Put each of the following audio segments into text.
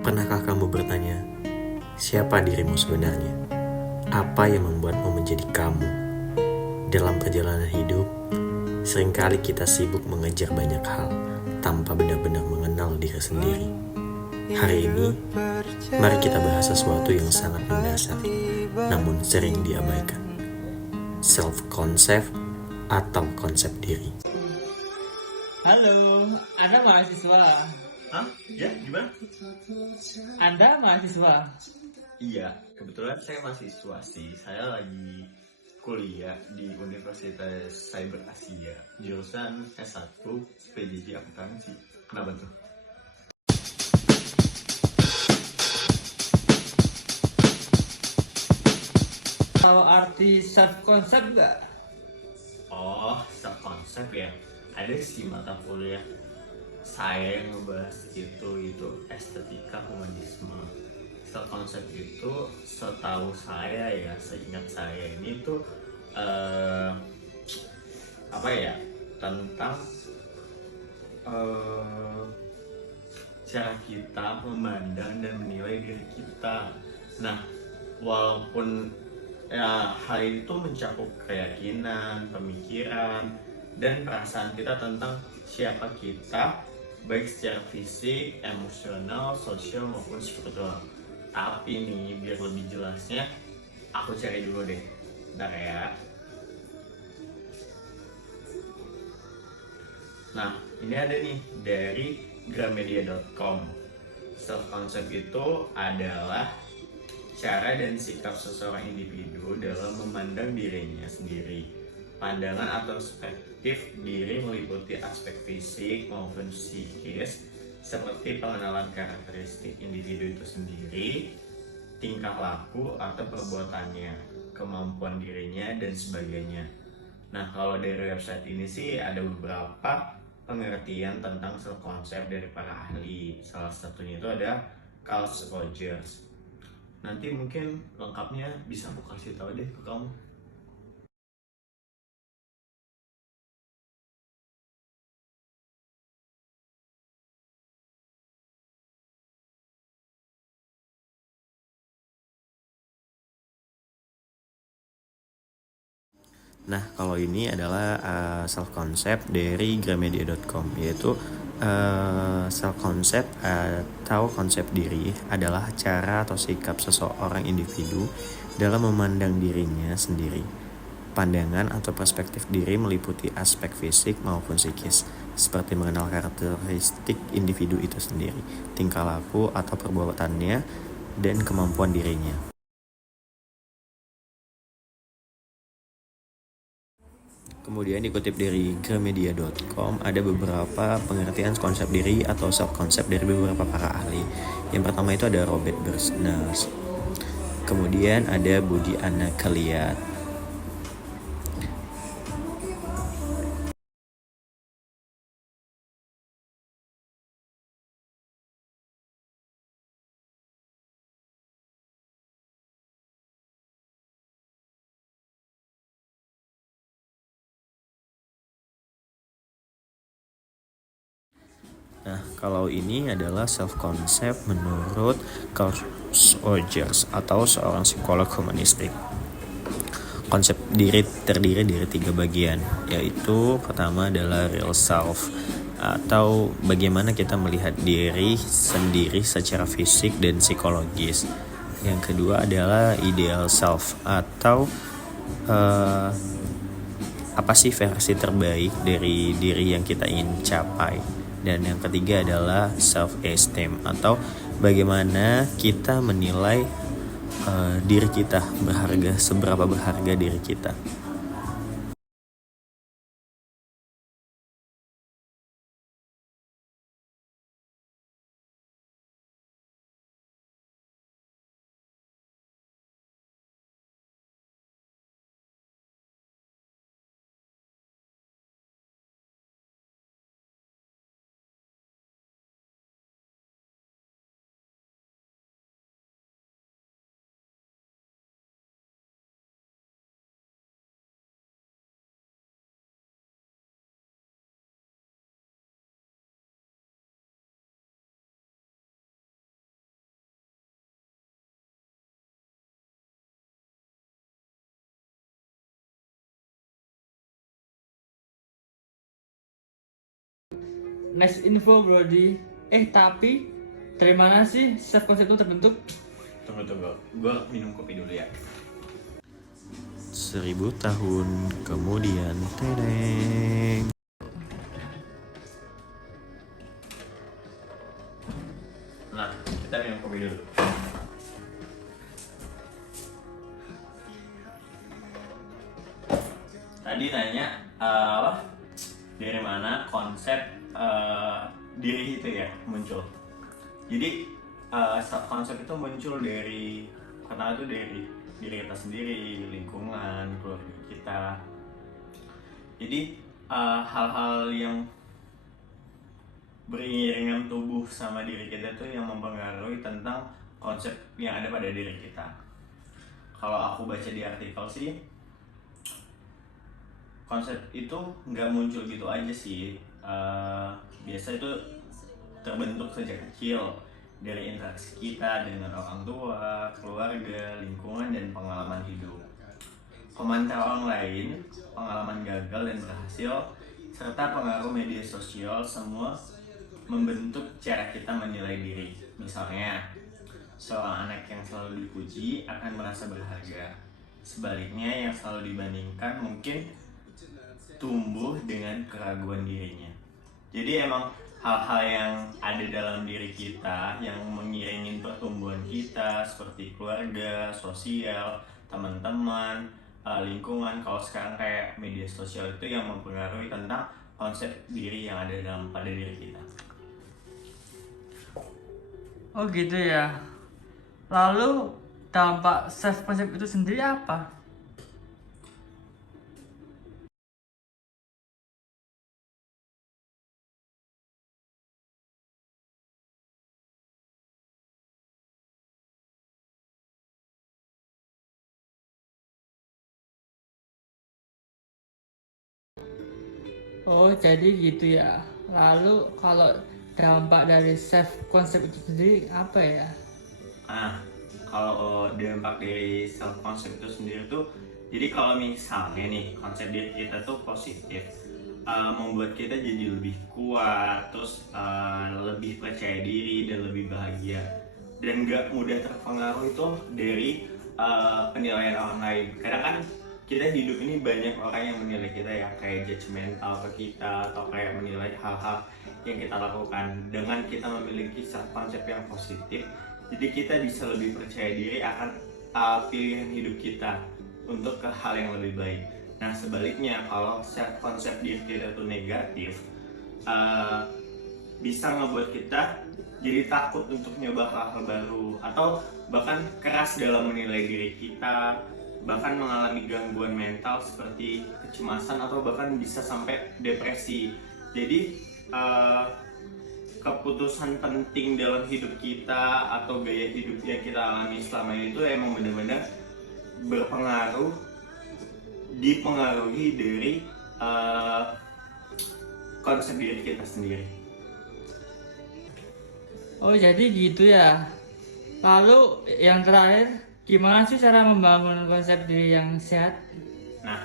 Pernahkah kamu bertanya, siapa dirimu sebenarnya? Apa yang membuatmu menjadi kamu? Dalam perjalanan hidup, seringkali kita sibuk mengejar banyak hal tanpa benar-benar mengenal diri sendiri. Hari ini, mari kita bahas sesuatu yang sangat mendasar, namun sering diabaikan. Self-concept atau konsep diri. Halo, Anda mahasiswa? Hah? Ya, gimana? Anda mahasiswa? Iya, kebetulan saya mahasiswa sih. Saya lagi kuliah di Universitas Cyber Asia, jurusan S1 PJJ Akuntansi. Kenapa tuh? Tahu arti self-concept nggak? Oh, konsep ya. Ada sih mata kuliah saya yang ngebahas itu estetika humanisme. Konsep itu setahu saya ya, seingat saya ini tuh apa ya, tentang cara kita memandang dan menilai diri kita. Nah, walaupun ya hal itu mencakup keyakinan, pemikiran, dan perasaan kita tentang siapa kita, baik secara fisik, emosional, sosial maupun spiritual. Tapi nih, biar lebih jelasnya, aku cari dulu deh. Bentar ya. Nah, ini ada nih dari gramedia.com. Self-concept itu adalah cara dan sikap seseorang individu dalam memandang dirinya sendiri. Pandangan atau perspektif diri meliputi aspek fisik maupun psikis, seperti pengenalan karakteristik individu itu sendiri, tingkah laku atau perbuatannya, kemampuan dirinya, dan sebagainya. Nah, kalau dari website ini sih ada beberapa pengertian tentang self-concept dari para ahli. Salah satunya itu ada Carl Rogers. Nanti mungkin lengkapnya bisa aku kasih tahu deh ke kamu. Nah, kalau ini adalah self-concept dari gramedia.com, yaitu self-concept atau konsep diri adalah cara atau sikap seseorang individu dalam memandang dirinya sendiri. Pandangan atau perspektif diri meliputi aspek fisik maupun psikis, seperti mengenal karakteristik individu itu sendiri, tingkah laku atau perbuatannya, dan kemampuan dirinya. Kemudian dikutip dari gramedia.com, ada beberapa pengertian konsep diri atau self-concept dari beberapa para ahli. Yang pertama itu ada Robert Berners. Kemudian ada Budi Anakaliat. Nah, kalau ini adalah self-concept menurut Carl Rogers atau seorang psikolog humanistik. Konsep diri terdiri dari 3 bagian, yaitu pertama adalah real self, atau bagaimana kita melihat diri sendiri secara fisik dan psikologis. Yang kedua adalah ideal self, atau apa sih versi terbaik dari diri yang kita ingin capai. Dan yang ketiga adalah self-esteem, atau bagaimana kita menilai diri kita, seberapa berharga diri kita. Nice info Brody. Tapi dari mana sih self concept itu terbentuk? Tunggu, gue minum kopi dulu ya. 1000 tahun kemudian, tereng. Nah, kita minum kopi dulu. Tadi nanya apa? Dari mana konsep diri itu ya muncul? Jadi self konsep itu muncul dari karena itu dari diri kita sendiri, lingkungan, keluarga kita. Jadi hal-hal yang beriringan tubuh sama diri kita tuh yang mempengaruhi tentang konsep yang ada pada diri kita. Kalau aku baca di artikel sih, konsep itu nggak muncul gitu aja sih. Biasa itu terbentuk sejak kecil dari interaksi kita dengan orang tua, keluarga, lingkungan, dan pengalaman hidup. Komentar orang lain, pengalaman gagal dan berhasil, serta pengaruh media sosial semua membentuk cara kita menilai diri. Misalnya, seorang anak yang selalu dipuji akan merasa berharga. Sebaliknya, yang selalu dibandingkan mungkin tumbuh dengan keraguan dirinya. Jadi emang hal-hal yang ada dalam diri kita yang mengiringi pertumbuhan kita seperti keluarga, sosial, teman-teman, lingkungan. Kalau sekarang kayak media sosial itu yang mempengaruhi tentang konsep diri yang ada dalam pada diri kita. Oh gitu ya. Lalu dampak self concept itu sendiri apa? Oh jadi gitu ya. Lalu kalau dampak dari self concept itu sendiri apa ya? Kalau dampak dari self concept itu sendiri tuh, jadi kalau misalnya nih konsep diri kita tuh positif, membuat kita jadi lebih kuat, terus lebih percaya diri dan lebih bahagia, dan gak mudah terpengaruh itu dari penilaian orang lain. Kadang kan kita hidup ini banyak orang yang menilai kita ya, kayak judgmental ke kita atau kayak menilai hal-hal yang kita lakukan. Dengan kita memiliki self concept yang positif, jadi kita bisa lebih percaya diri akan pilihan hidup kita untuk ke hal yang lebih baik. Nah sebaliknya, kalau self concept diri kita itu negatif, bisa ngebuat kita jadi takut untuk nyoba hal-hal baru, atau bahkan keras dalam menilai diri kita, bahkan mengalami gangguan mental seperti kecemasan atau bahkan bisa sampai depresi. Jadi keputusan penting dalam hidup kita atau gaya hidup yang kita alami selama ini itu emang benar-benar berpengaruh, dipengaruhi dari konsep diri kita sendiri. Oh jadi gitu ya. Lalu yang terakhir, gimana sih cara membangun konsep diri yang sehat? Nah,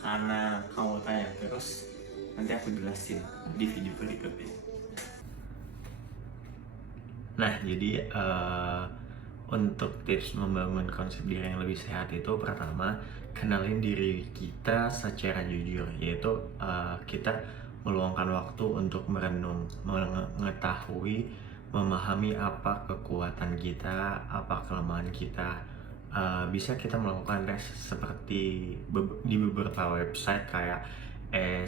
karena kamu tanya terus, nanti aku jelasin di video berikutnya. Nah, jadi untuk tips membangun konsep diri yang lebih sehat itu, pertama, kenalin diri kita secara jujur, yaitu kita meluangkan waktu untuk merenung, mengetahui, memahami apa kekuatan kita, apa kelemahan kita. Bisa kita melakukan tes seperti di beberapa website kayak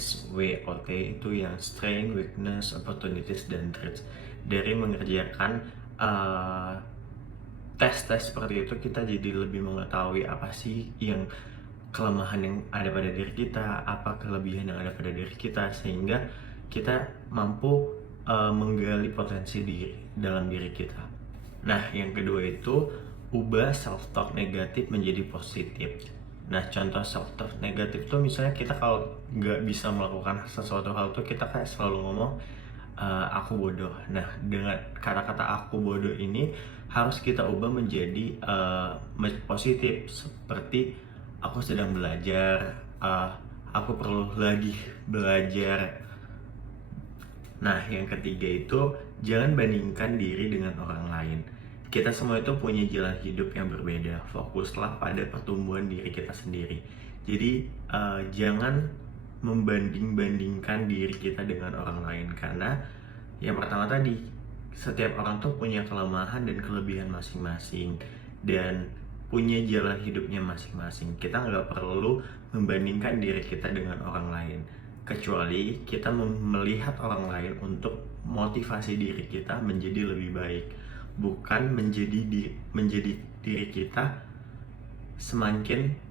SWOT, itu yang Strength, Weakness, Opportunities, dan Traits. Dari mengerjakan tes-tes seperti itu, kita jadi lebih mengetahui apa sih yang kelemahan yang ada pada diri kita, apa kelebihan yang ada pada diri kita, sehingga kita mampu menggali potensi dalam diri kita. Nah, yang kedua itu ubah self-talk negatif menjadi positif. Nah, contoh self-talk negatif itu misalnya kita kalau nggak bisa melakukan sesuatu hal itu, kita kayak selalu ngomong aku bodoh. Nah, dengan kata-kata aku bodoh ini harus kita ubah menjadi positif, seperti aku sedang belajar, aku perlu lagi belajar. Nah, yang ketiga itu jangan bandingkan diri dengan orang lain. Kita semua itu punya jalan hidup yang berbeda. Fokuslah pada pertumbuhan diri kita sendiri. Jadi jangan membanding-bandingkan diri kita dengan orang lain, karena yang pertama tadi, setiap orang tuh punya kelemahan dan kelebihan masing-masing dan punya jalan hidupnya masing-masing. Kita nggak perlu membandingkan diri kita dengan orang lain, kecuali kita melihat orang lain untuk motivasi diri kita menjadi lebih baik, bukan menjadi diri kita semakin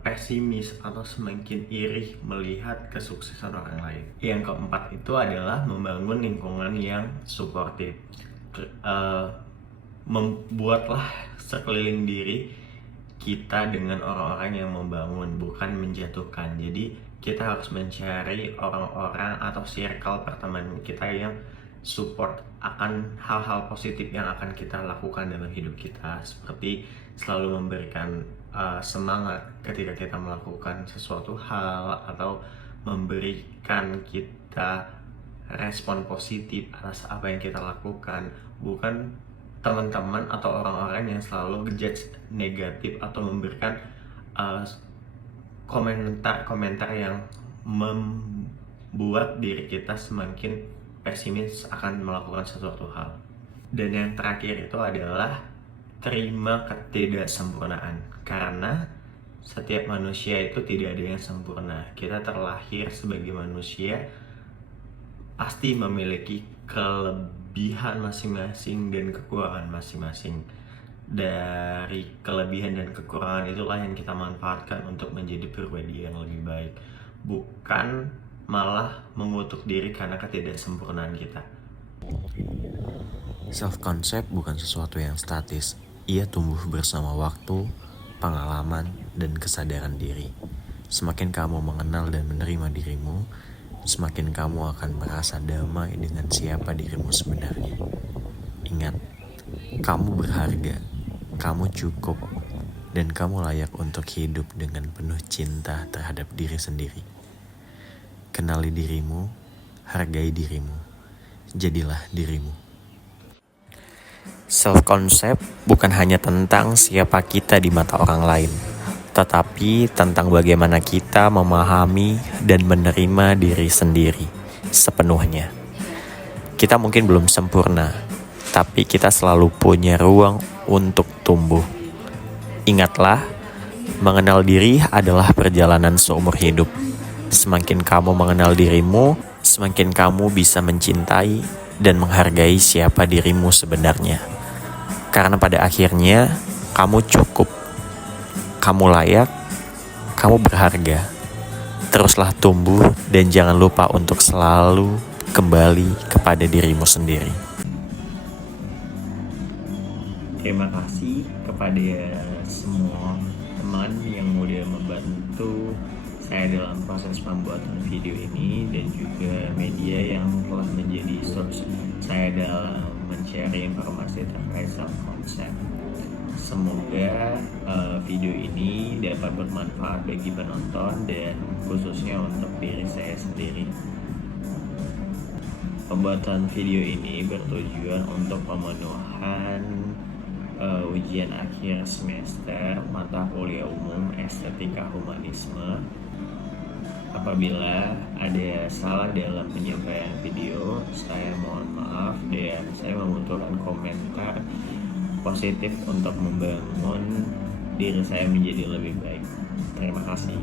pesimis atau semakin iri melihat kesuksesan orang lain. Yang keempat itu adalah membangun lingkungan yang suportif. Membuatlah sekeliling diri kita dengan orang-orang yang membangun, bukan menjatuhkan. Jadi kita harus mencari orang-orang atau circle pertemanan kita yang support akan hal-hal positif yang akan kita lakukan dalam hidup kita, seperti selalu memberikan semangat ketika kita melakukan sesuatu hal, atau memberikan kita respon positif atas apa yang kita lakukan, bukan teman-teman atau orang-orang yang selalu ngejudge negatif atau memberikan komentar-komentar yang membuat diri kita semakin pesimis akan melakukan sesuatu hal. Dan yang terakhir itu adalah terima ketidaksempurnaan, karena setiap manusia itu tidak ada yang sempurna. Kita terlahir sebagai manusia pasti memiliki kelebihan masing-masing dan kekurangan masing-masing. Dari kelebihan dan kekurangan itulah yang kita manfaatkan untuk menjadi pribadi yang lebih baik, bukan malah mengutuk diri karena ketidaksempurnaan kita. Self-concept bukan sesuatu yang statis. Ia tumbuh bersama waktu, pengalaman, dan kesadaran diri. Semakin kamu mengenal dan menerima dirimu, semakin kamu akan merasa damai dengan siapa dirimu sebenarnya. Ingat, kamu berharga, kamu cukup, dan kamu layak untuk hidup dengan penuh cinta terhadap diri sendiri. Kenali dirimu, hargai dirimu, jadilah dirimu. Self-concept bukan hanya tentang siapa kita di mata orang lain, tetapi tentang bagaimana kita memahami dan menerima diri sendiri sepenuhnya. Kita mungkin belum sempurna, tapi kita selalu punya ruang untuk tumbuh. Ingatlah, mengenal diri adalah perjalanan seumur hidup. Semakin kamu mengenal dirimu, semakin kamu bisa mencintai dan menghargai siapa dirimu sebenarnya. Karena pada akhirnya, kamu cukup, kamu layak, kamu berharga. Teruslah tumbuh dan jangan lupa untuk selalu kembali kepada dirimu sendiri. Terima kasih kepada semua teman yang mudah membantu saya dalam proses pembuatan video ini, dan juga media yang telah menjadi source saya dalam mencari informasi terkait self-concept. Semoga video ini dapat bermanfaat bagi penonton dan khususnya untuk diri saya sendiri. Pembuatan video ini bertujuan untuk pemenuhan ujian akhir semester mata kuliah umum Estetika Humanisme. Apabila ada salah dalam penyampaian video, saya mohon maaf dan saya membutuhkan komentar positif untuk membangun diri saya menjadi lebih baik. Terima kasih.